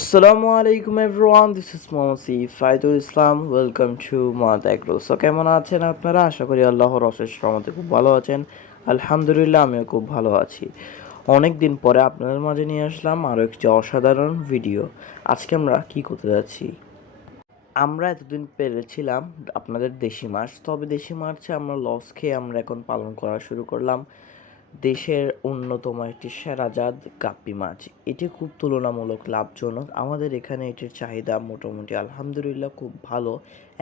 আসসালামু আলাইকুম everyone, this is Mohammad Faidul Islam. Welcome to mad agro. So কেমন আছেন আপনারা? আশা করি আল্লাহর অশেষ রহমতে খুব ভালো আছেন। আলহামদুলিল্লাহ, আমিও খুব ভালো আছি। অনেক দিন পরে আপনাদের মাঝে নিয়ে আসলাম আরও একটি অসাধারণ ভিডিও। আজকে আমরা কি করতে যাচ্ছি? আমরা এতদিন পেরেছিলাম আপনাদের দেশি মাছ, তবে দেশি মাছে আমরা লস খেয়ে আমরা এখন পালন করা শুরু করলাম দেশের অন্যতম একটি সেরা জাত গাপ্পি মাছ। এটি খুব তুলনামূলক লাভজনক। আমাদের এখানে এটির চাহিদা মোটামুটি আলহামদুলিল্লাহ খুব ভালো।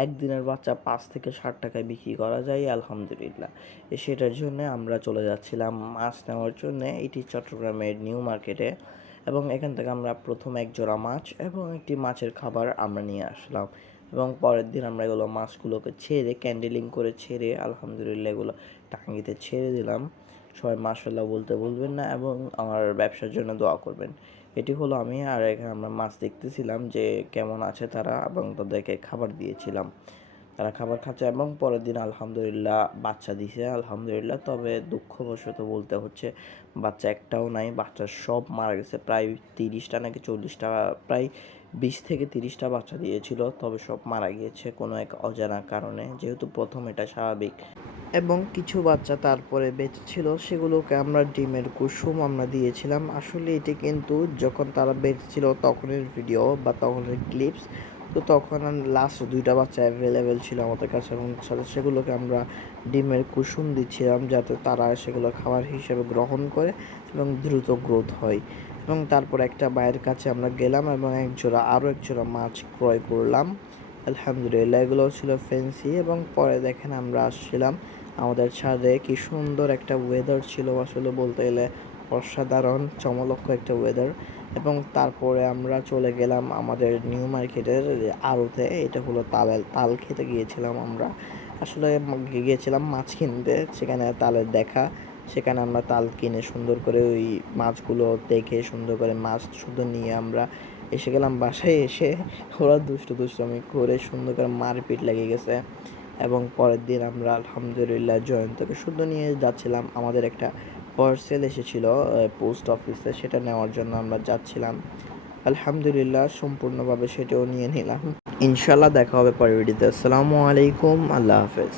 একদিনের বাচ্চা ৫ থেকে ৬০ টাকায় বিক্রি করা যায় আলহামদুলিল্লাহ। সেটার জন্য আমরা চলে যাচ্ছিলাম মাছ নেওয়ার জন্য এটি চট্টগ্রামের নিউ মার্কেটে, এবং এখান থেকে আমরা প্রথম এক জোড়া মাছ এবং একটি মাছের খাবার আমরা নিয়ে আসলাম, এবং পরের দিন আমরা এগুলো মাছগুলোকে ছেড়ে ক্যান্ডেলিং করে ছেড়ে আলহামদুলিল্লাহ এগুলো টাঙ্গিতে ছেড়ে দিলাম। সবাই মাশাআল্লাহ বলতে ভুলবেন না, এবং আমার ব্যবসার জন্য দোয়া করবেন। এটি হলো আমি, আর এখানে আমরা মাছ দেখতেছিলাম যে কেমন আছে তারা, এবং তাদেরকে খাবার দিয়েছিলাম। তারা খাবার খাচ্ছে এবং পরের দিন আলহামদুলিল্লাহ বাচ্চা দিছে আলহামদুলিল্লাহ। তবে দুঃখবশত বলতে হচ্ছে বাচ্চা একটাও নাই, বাচ্চা সব মারা গেছে। প্রায় 30টা নাকি 40টা, প্রায় 20 থেকে 30টা বাচ্চা দিয়েছিল, তবে সব মারা গিয়েছে কোনো এক অজানা কারণে, যেহেতু প্রথম এটা স্বাভাবিক। এবং কিছু বাচ্চা তারপরে বেঁচে ছিল, সেগুলোকে আমরা ডিমের কুসুম আমরা দিয়েছিলাম। আসলে এটি কিন্তু যখন তারা বেঁচে ছিল তখনের ভিডিও বা তখনের ক্লিপস, তো তখন লাস্ট 2টা বাচ্চা অ্যাভেলেবেল ছিল আমাদের কাছে, এবং সাথে সেগুলোকে আমরা ডিমের কুসুম দিচ্ছিলাম যাতে তারা সেগুলো খাবার হিসেবে গ্রহণ করে এবং দ্রুত গ্রোথ হয়। এবং তারপর একটা ভাইয়ের কাছে আমরা গেলাম এবং আরও এক জোড়া মাছ ক্রয় করলাম আলহামদুলিল্লাহ। এগুলো ছিল ফেন্সি। এবং পরে দেখেন আমরা আসছিলাম আমাদের ছাদে, কি সুন্দর একটা ওয়েদার ছিল, আসলে বলতে গেলে অসাধারণ চমলক্ষ একটা ওয়েদার। এবং তারপরে আমরা চলে গেলাম আমাদের নিউ মার্কেটের আড়তে। এটা হলো তাল খেতে গিয়েছিলাম আমরা। আসলে গিয়েছিলাম মাছ কিনতে, সেখানে তালের দেখা, সেখানে আমরা তাল কিনে সুন্দর করে ওই মাছগুলো দেখে সুন্দর করে মাছ শুধু নিয়ে আমরা এসে গেলাম বাসায়। এসে ওরা দুষ্টুমি করে সুন্দর করে মারপিট লেগে গেছে। এবং পরের দিন আমরা আলহামদুলিল্লাহ জয়ন্তকে শুধু নিয়ে যাচ্ছিলাম। আমাদের একটা পার্সেল এসেছিল পোস্ট অফিসে, সেটা নেওয়ার জন্য আমরা যাচ্ছিলাম। আলহামদুলিল্লাহ সম্পূর্ণভাবে সেটাও নিয়ে নিলাম। ইনশাল্লাহ দেখা হবে পরের ভিডিওতে। আসসালামু আলাইকুম, আল্লাহ হাফেজ।